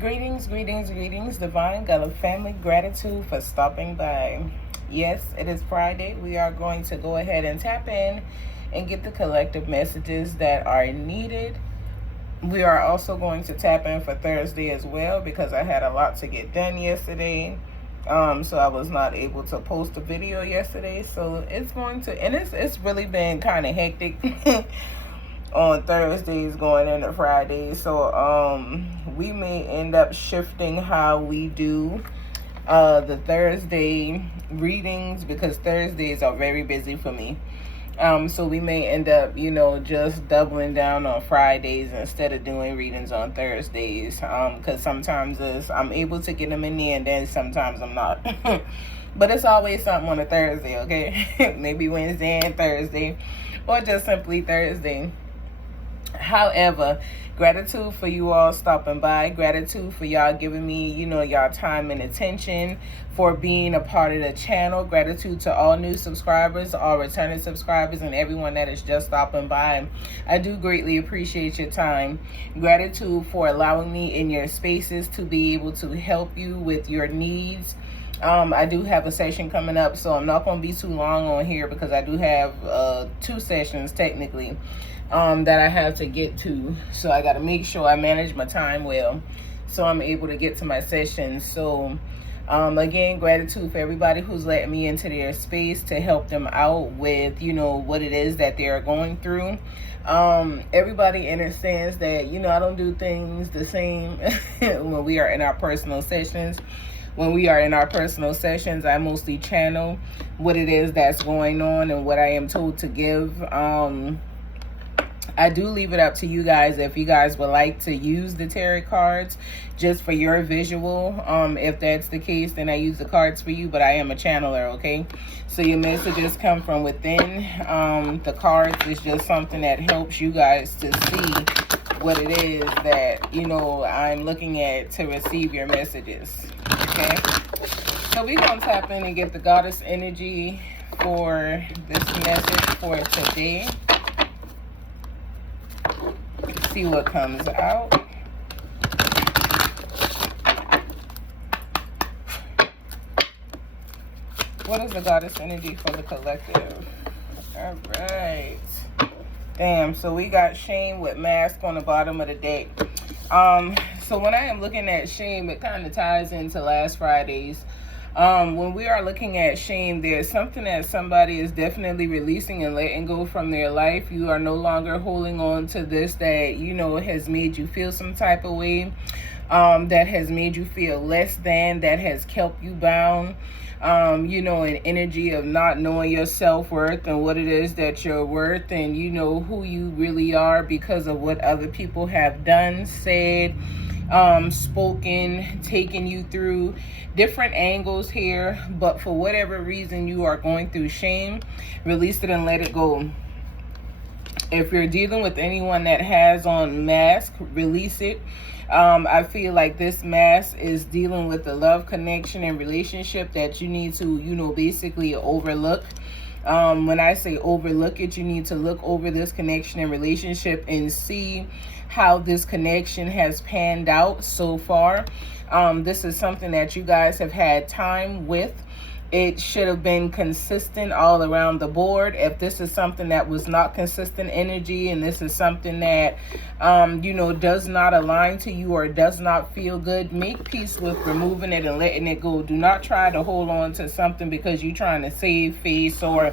Greetings, Divine Gala family. Gratitude for stopping by. Yes, it is Friday. We are going to go ahead and tap in and get the collective messages that are needed. We are also going to tap in for Thursday as well because I had a lot to get done yesterday. So I was not able to post a video yesterday. So it's going to, and it's really been kind of hectic. On Thursdays going into Fridays, so we may end up shifting how we do the Thursday readings because Thursdays are very busy for me. So we may end up, just doubling down on Fridays instead of doing readings on Thursdays, because sometimes I'm able to get them in there and then sometimes I'm not. But it's always something on a Thursday, okay? Maybe Wednesday and Thursday, or just simply Thursday. However, gratitude for you all stopping by. Gratitude for y'all giving me, y'all time and attention, for being a part of the channel. Gratitude to all new subscribers, all returning subscribers, and everyone that is just stopping by. I do greatly appreciate your time. Gratitude for allowing me in your spaces to be able to help you with your needs. I do have a session coming up, so I'm not going to be too long on here because I do have 2 sessions technically that I have to get to. So I got to make sure I manage my time well so I'm able to get to my sessions. So again, gratitude for everybody who's letting me into their space to help them out with, what it is that they're going through. Everybody understands that, I don't do things the same when we are in our personal sessions. When we are in our personal sessions, I mostly channel what it is that's going on and what I am told to give. I do leave it up to you guys if you guys would like to use the tarot cards just for your visual. If that's the case, then I use the cards for you, but I am a channeler, okay? So your messages come from within. The cards is just something that helps you guys to see what it is that, I'm looking at to receive your messages, okay? So we're going to tap in and get the goddess energy for this message for today. See what comes out. What is the goddess energy for the collective? All right. Damn, so we got shame with mask on the bottom of the deck. So when I am looking at shame, it kind of ties into last Friday's. When we are looking at shame, there's something that somebody is definitely releasing and letting go from their life. You are no longer holding on to this that, has made you feel some type of way, that has made you feel less than, that has kept you bound, an energy of not knowing your self-worth and what it is that you're worth and, who you really are because of what other people have done, said, spoken, taken you through different angles here. But for whatever reason you are going through shame, release it and let it go. If you're dealing with anyone that has on mask, release it. I feel like this mask is dealing with the love connection and relationship that you need to, basically overlook. When I say overlook it, you need to look over this connection and relationship and see how this connection has panned out so far. This is something that you guys have had time with. It should have been consistent all around the board. If this is something that was not consistent energy and this is something that, does not align to you or does not feel good, make peace with removing it and letting it go. Do not try to hold on to something because you're trying to save face or,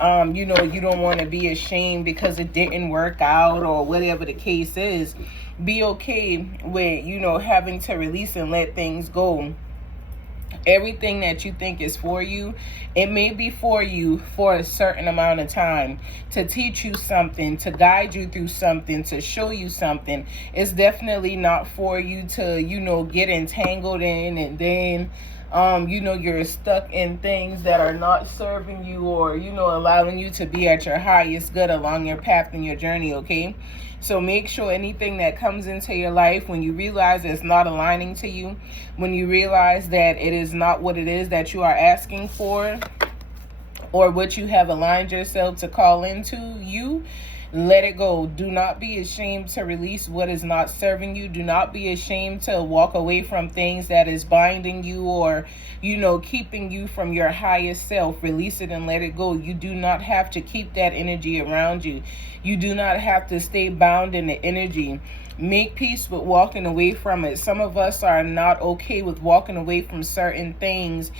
you don't want to be ashamed because it didn't work out or whatever the case is. Be okay with, having to release and let things go. Everything that you think is for you, it may be for you for a certain amount of time, to teach you something, to guide you through something, to show you something. It's definitely not for you to, get entangled in and then, you're stuck in things that are not serving you or, allowing you to be at your highest good along your path and your journey, okay? So make sure anything that comes into your life, when you realize it's not aligning to you, when you realize that it is not what it is that you are asking for or what you have aligned yourself to call into you, Let it go. Do not be ashamed to release what is not serving you. Do not be ashamed to walk away from things that is binding you or, keeping you from your highest self. Release it and let it go. You do not have to keep that energy around you. You do not have to stay bound in the energy. Make peace with walking away from it. Some of us are not okay with walking away from certain things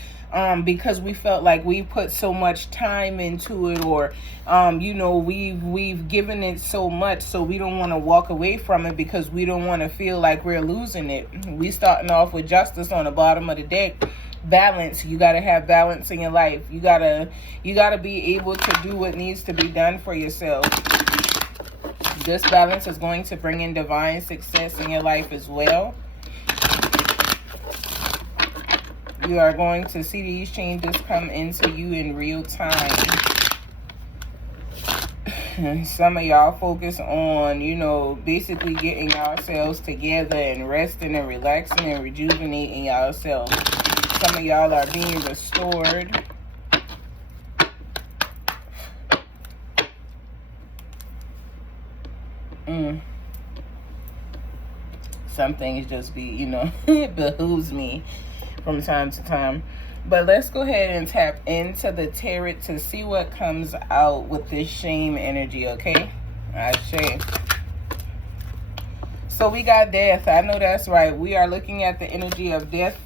because we felt like we put so much time into it, or we've given it so much, so we don't want to walk away from it because we don't want to feel like we're losing it. We starting off with justice on the bottom of the deck. Balance. You got to have balance in your life. You gotta be able to do what needs to be done for yourself. This balance is going to bring in divine success in your life as well. You are going to see these changes come into you in real time. Some of y'all focus on, basically getting ourselves together and resting and relaxing and rejuvenating yourselves. Some of y'all are being restored. Some things just be, it behooves me from time to time. But let's go ahead and tap into the tarot to see what comes out with this shame energy, okay? Ashe. So we got death. I know that's right. We are looking at the energy of death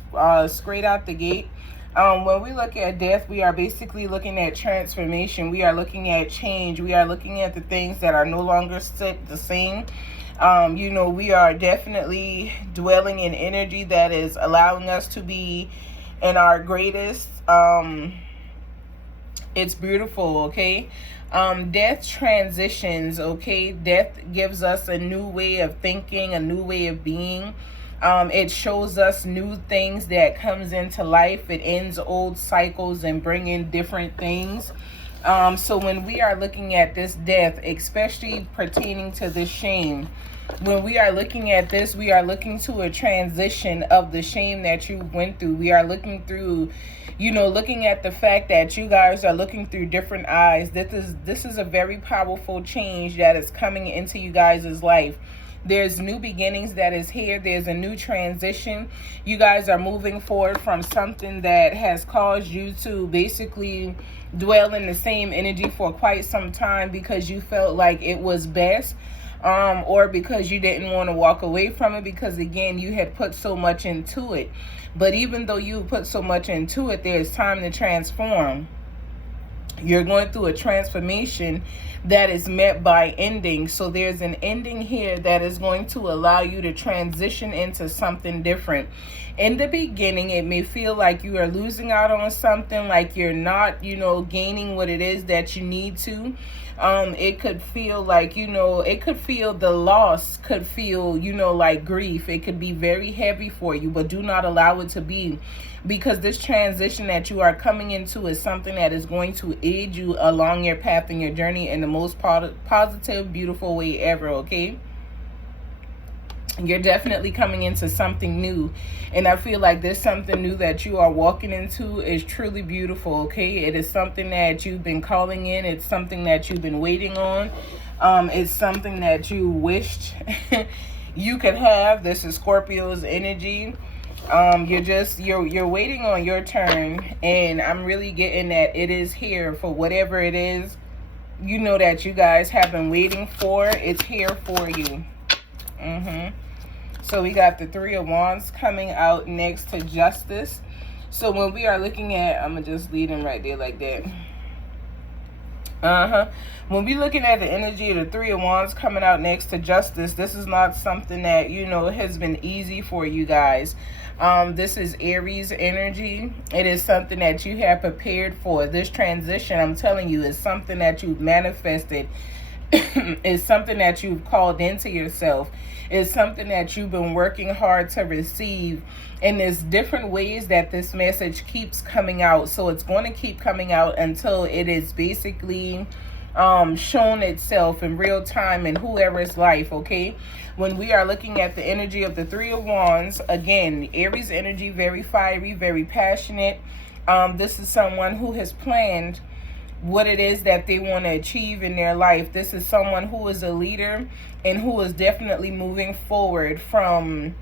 straight out the gate. When we look at death, we are basically looking at transformation. We are looking at change. We are looking at the things that are no longer the same. We are definitely dwelling in energy that is allowing us to be in our greatest. It's beautiful, okay? Death transitions, okay? Death gives us a new way of thinking, a new way of being. It shows us new things that comes into life. It ends old cycles and bring in different things. So when we are looking at this death, especially pertaining to this shame, when we are looking at this, we are looking to a transition of the shame that you went through. We are looking through, looking at the fact that you guys are looking through different eyes. This is a very powerful change that is coming into you guys' life. There's new beginnings that is here. There's a new transition. You guys are moving forward from something that has caused you to basically dwell in the same energy for quite some time because you felt like it was best, or because you didn't want to walk away from it because, again, you had put so much into it. But even though you put so much into it, there's time to transform. You're going through a transformation that is met by ending. So there's an ending here that is going to allow you to transition into something different. In the beginning, it may feel like you are losing out on something, like you're not, gaining what it is that you need to. It could feel like, it could feel the loss, could feel, like grief. It could be very heavy for you, but do not allow it to be, because this transition that you are coming into is something that is going to aid you along your path and your journey in the most positive, beautiful way ever, okay? You're definitely coming into something new, and I feel like this something new that you are walking into is truly beautiful, okay? It is something that you've been calling in. It's something that you've been waiting on. It's something that you wished you could have. This is Scorpio's energy. You're waiting on your turn, and I'm really getting that it is here for whatever it is, that you guys have been waiting for. It's here for you. So we got the Three of Wands coming out next to Justice. So when we are looking at, I'm going to just lead them right there like that. When we're looking at the energy of the Three of Wands coming out next to Justice, this is not something that, has been easy for you guys. This is Aries energy. It is something that you have prepared for. This transition, I'm telling you, is something that you've manifested. It's something that you've called into yourself. It's something that you've been working hard to receive. And there's different ways that this message keeps coming out. So it's going to keep coming out until it is basically shown itself in real time in whoever's life, okay? When we are looking at the energy of the Three of Wands, again, Aries energy, very fiery, very passionate. This is someone who has planned what it is that they want to achieve in their life. This is someone who is a leader and who is definitely moving forward from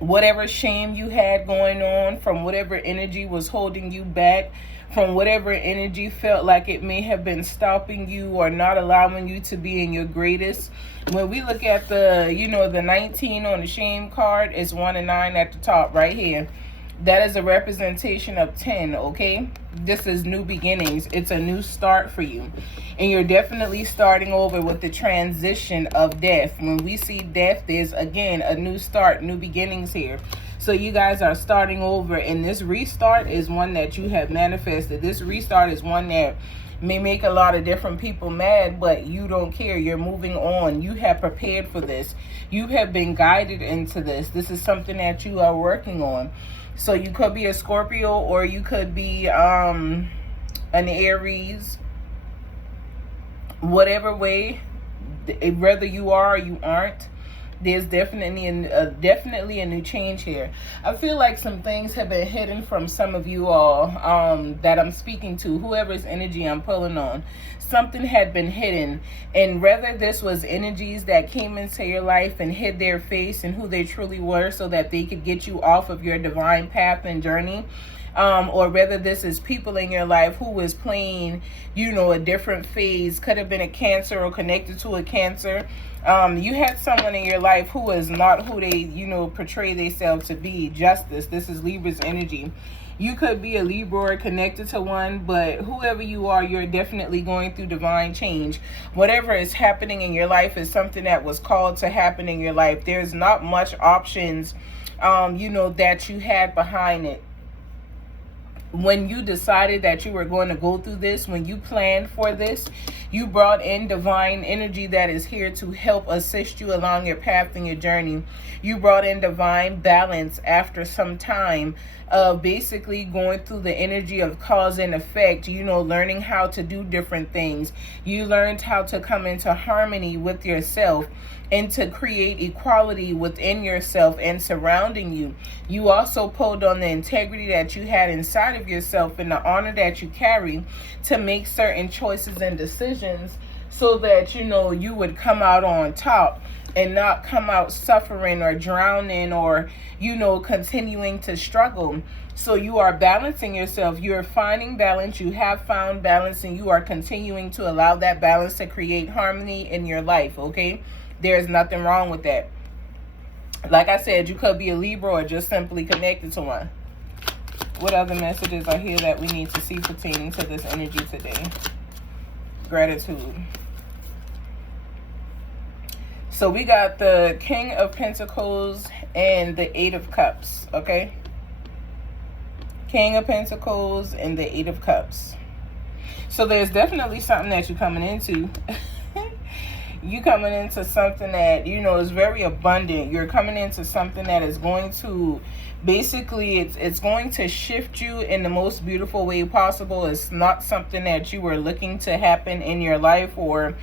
whatever shame you had going on, from whatever energy was holding you back, from whatever energy felt like it may have been stopping you or not allowing you to be in your greatest. When we look at the, the 19 on the shame card, it's 1 and 9 at the top right here. That is a representation of 10, okay? This is new beginnings. It's a new start for you. And you're definitely starting over with the transition of death. When we see death, there's, again, a new start, new beginnings here. So you guys are starting over. And this restart is one that you have manifested. This restart is one that may make a lot of different people mad, but you don't care. You're moving on. You have prepared for this. You have been guided into this. This is something that you are working on. So you could be a Scorpio, or you could be an Aries. Whatever way, whether you are or you aren't, there's definitely a new change here. I feel like some things have been hidden from some of you all that I'm speaking to, whoever's energy I'm pulling on. Something had been hidden, and whether this was energies that came into your life and hid their face and who they truly were so that they could get you off of your divine path and journey, or whether this is people in your life who was playing, a different phase. Could have been a Cancer or connected to a Cancer. You had someone in your life who is not who they, portray themselves to be. Justice. This is Libra's energy. You could be a Libra or connected to one, but whoever you are, you're definitely going through divine change. Whatever is happening in your life is something that was called to happen in your life. There's not much options, that you had behind it. When you decided that you were going to go through this, when you planned for this, you brought in divine energy that is here to help assist you along your path and your journey. You brought in divine balance after some time of basically going through the energy of cause and effect, learning how to do different things. You learned how to come into harmony with yourself and to create equality within yourself and surrounding you. You also pulled on the integrity that you had inside of yourself and the honor that you carry to make certain choices and decisions so that, you would come out on top and not come out suffering or drowning or, continuing to struggle. So you are balancing yourself. You're finding balance. You have found balance, and you are continuing to allow that balance to create harmony in your life, okay? There's nothing wrong with that. Like I said, you could be a Libra or just simply connected to one. What other messages are here that we need to see pertaining to this energy today? Gratitude. So we got the King of Pentacles and the Eight of Cups, okay? King of Pentacles and the Eight of Cups. So there's definitely something that you're coming into. You coming into something that, is very abundant. You're coming into something that is going to, basically, it's going to shift you in the most beautiful way possible. It's not something that you were looking to happen in your life or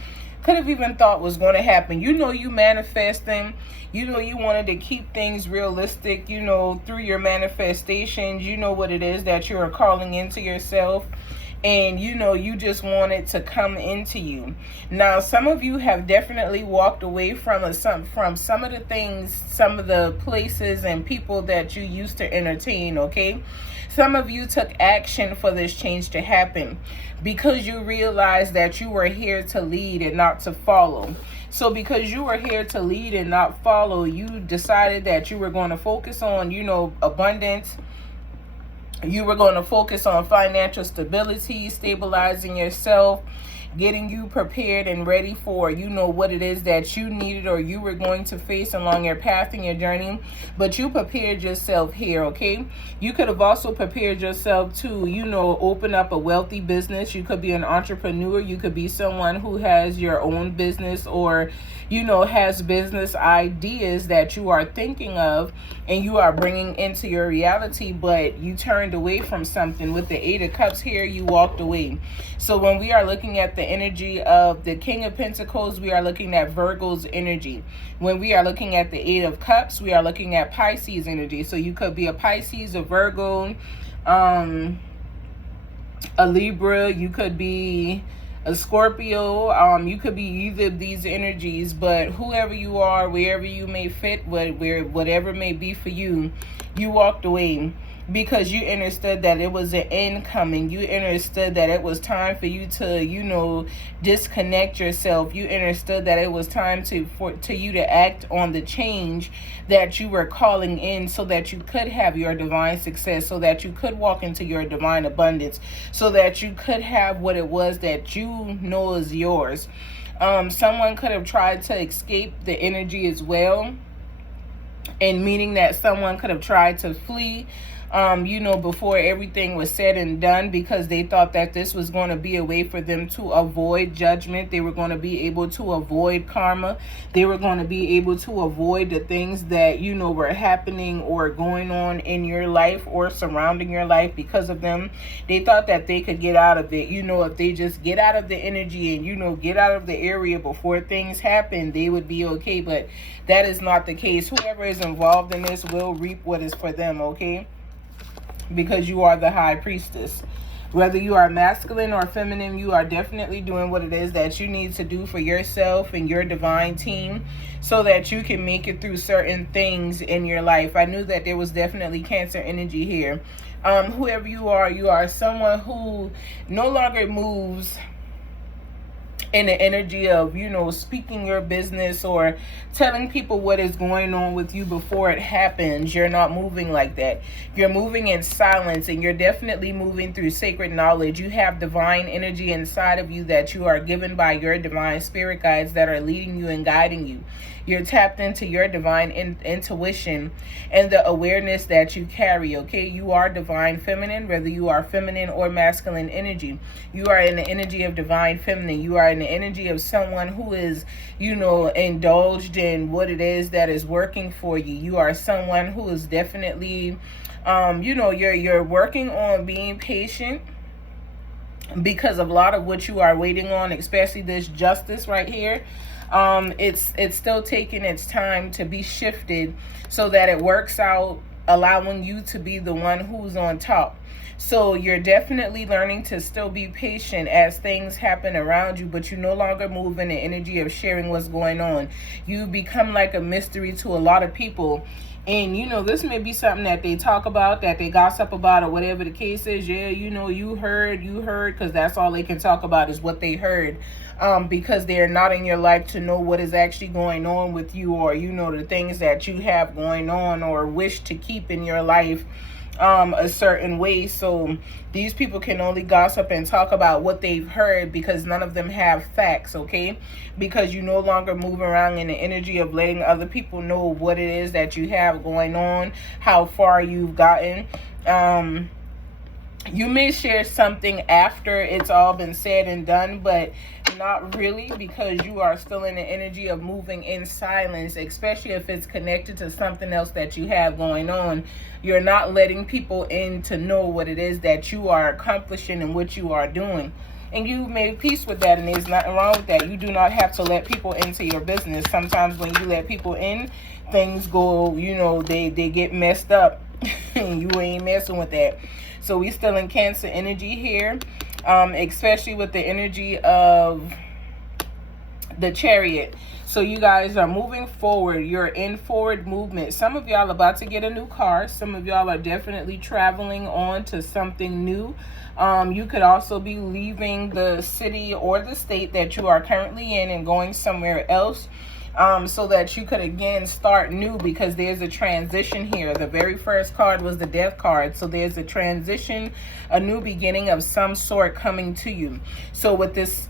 could have even thought was going to happen. You manifesting. You wanted to keep things realistic, through your manifestations. You know what it is that you are calling into yourself. And you just want it to come into you. Now, some of you have definitely walked away from some of the things, some of the places and people that you used to entertain, okay? Some of you took action for this change to happen because you realized that you were here to lead and not to follow. So because you were here to lead and not follow, you decided that you were going to focus on, abundance. You were going to focus on financial stability, stabilizing yourself, getting you prepared and ready for, what it is that you needed or you were going to face along your path and your journey. But you prepared yourself here, okay? You could have also prepared yourself to, open up a wealthy business. You could be an entrepreneur. You could be someone who has your own business or, has business ideas that you are thinking of and you are bringing into your reality, but you turned away from something. With the Eight of Cups here, you walked away. So when we are looking at the energy of the King of Pentacles, we are looking at Virgo's energy. When we are looking at the Eight of Cups, we are looking at Pisces energy. So you could be a Pisces, a Virgo, a Libra, you could be a Scorpio, you could be either of these energies, but whoever you are, wherever you may fit, whatever may be for you, you walked away because you understood that it was an end coming. You understood that it was time for you to, disconnect yourself. You understood that it was time to you to act on the change that you were calling in, so that you could have your divine success, so that you could walk into your divine abundance, so that you could have what it was that you know is yours. Someone could have tried to escape the energy as well, and meaning that someone could have tried to flee, before everything was said and done, because they thought that this was going to be a way for them to avoid judgment. They were going to be able to avoid karma. They were going to be able to avoid the things that, were happening or going on in your life or surrounding your life because of them. They thought that they could get out of it. If they just get out of the energy and, get out of the area before things happen, they would be okay. But that is not the case. Whoever is involved in this will reap what is for them, okay? Because you are the high priestess. Whether you are masculine or feminine, you are definitely doing what it is that you need to do for yourself and your divine team, so that you can make it through certain things in your life. I knew that there was definitely Cancer energy here. Whoever you are someone who no longer moves in the energy of, speaking your business or telling people what is going on with you before it happens. You're not moving like that. You're moving in silence, and you're definitely moving through sacred knowledge. You have divine energy inside of you that you are given by your divine spirit guides that are leading you and guiding you. You're tapped into your divine intuition and the awareness that you carry, okay? You are divine feminine, whether you are feminine or masculine energy. You are in the energy of divine feminine. You are in the energy of someone who is, indulged in what it is that is working for you. You are someone who is definitely, you're working on being patient, because of a lot of what you are waiting on, especially this justice right here. It's still taking its time to be shifted so that it works out, allowing you to be the one who's on top. So you're definitely learning to still be patient as things happen around you, but you no longer move in the energy of sharing what's going on. You become like a mystery to a lot of people. And, this may be something that they talk about, that they gossip about, or whatever the case is. Yeah, you heard, because that's all they can talk about is what they heard. Because they're not in your life to know what is actually going on with you, or, the things that you have going on or wish to keep in your life a certain way. So these people can only gossip and talk about what they've heard, because none of them have facts, okay? Because you no longer move around in the energy of letting other people know what it is that you have going on, how far you've gotten. You may share something after it's all been said and done, but not really, because you are still in the energy of moving in silence, especially if it's connected to something else that you have going on. You're not letting people in to know what it is that you are accomplishing and what you are doing. And you made peace with that, and there's nothing wrong with that. You do not have to let people into your business. Sometimes when you let people in, things go, they get messed up. You ain't messing with that. So we still in Cancer energy here, especially with the energy of the Chariot. So you guys are moving forward. You're in forward movement. Some of y'all are about to get a new car. Some of y'all are definitely traveling on to something new. You could also be leaving the city or the state that you are currently in and going somewhere else. So that you could again start new, because there's a transition here. The very first card was the Death card. So there's a transition, a new beginning of some sort coming to you. So with this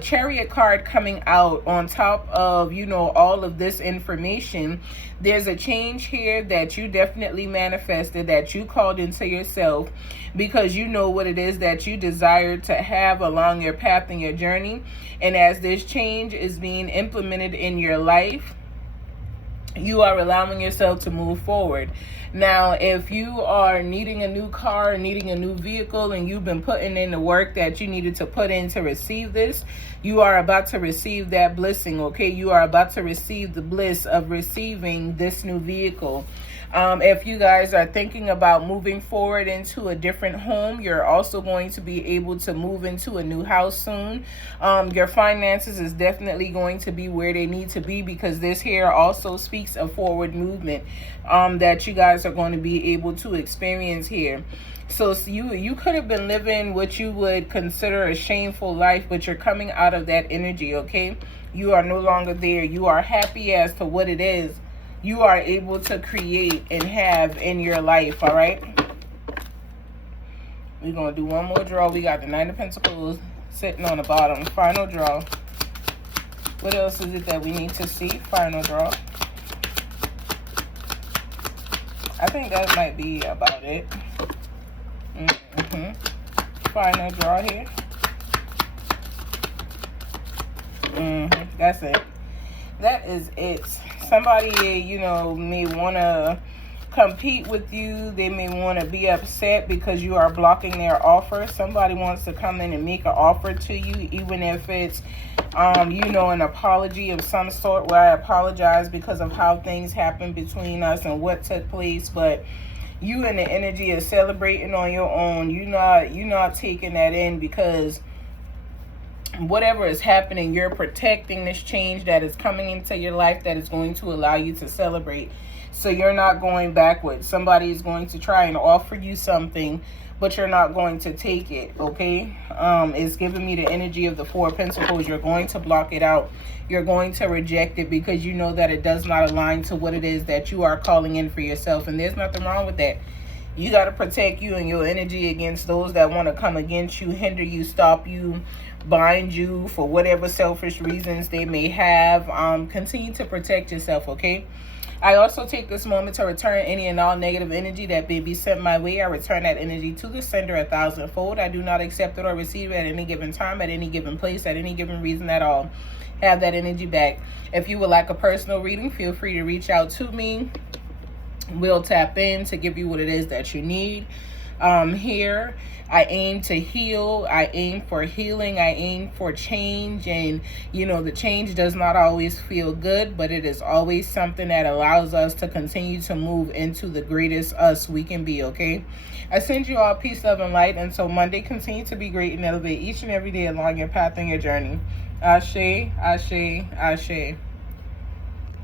Chariot card coming out on top of, all of this information, there's a change here that you definitely manifested, that you called into yourself, because you know what it is that you desire to have along your path and your journey. And as this change is being implemented in your life, You are allowing yourself to move forward. Now, if you are needing a new car, needing a new vehicle, and you've been putting in the work that you needed to put in to receive this, you are about to receive that blessing, okay? You are about to receive the bliss of receiving this new vehicle. If you guys are thinking about moving forward into a different home, you're also going to be able to move into a new house soon. Your finances is definitely going to be where they need to be, because this here also speaks of forward movement that you guys are going to be able to experience here. So you could have been living what you would consider a shameful life, but you're coming out of that energy, okay? You are no longer there. You are happy as to what it is you are able to create and have in your life, all right? We're going to do one more draw. We got the Nine of Pentacles sitting on the bottom. Final draw. What else is it that we need to see? Final draw. I think that might be about it. Final draw here. That's it. That is it. Somebody, you know, may want to compete with you. They may want to be upset because you are blocking their offer. Somebody wants to come in and make an offer to you, even if it's, you know, an apology of some sort, where I apologize because of how things happened between us and what took place. But you in the energy of celebrating on your own. You're not taking that in, because whatever is happening, you're protecting this change that is coming into your life that is going to allow you to celebrate. So you're not going backwards. Somebody is going to try and offer you something, but you're not going to take it, okay? It's giving me the energy of the Four of Pentacles. You're going to block it out. You're going to reject it because you know that it does not align to what it is that you are calling in for yourself. And there's nothing wrong with that. You got to protect you and your energy against those that want to come against you, hinder you, stop you, bind you for whatever selfish reasons they may have. Continue to protect yourself, okay? I also take this moment to return any and all negative energy that may be sent my way. I return that energy to the sender 1,000-fold. I do not accept it or receive it at any given time, at any given place, at any given reason at all. Have that energy back. If you would like a personal reading, feel free to reach out to me. We'll tap in to give you what it is that you need. Here, I aim to heal. I aim for healing. I aim for change. And, you know, the change does not always feel good, but it is always something that allows us to continue to move into the greatest us we can be, okay? I send you all peace, love, and light. Until Monday, continue to be great and elevate each and every day along your path and your journey. Ashe, ashe, ashe.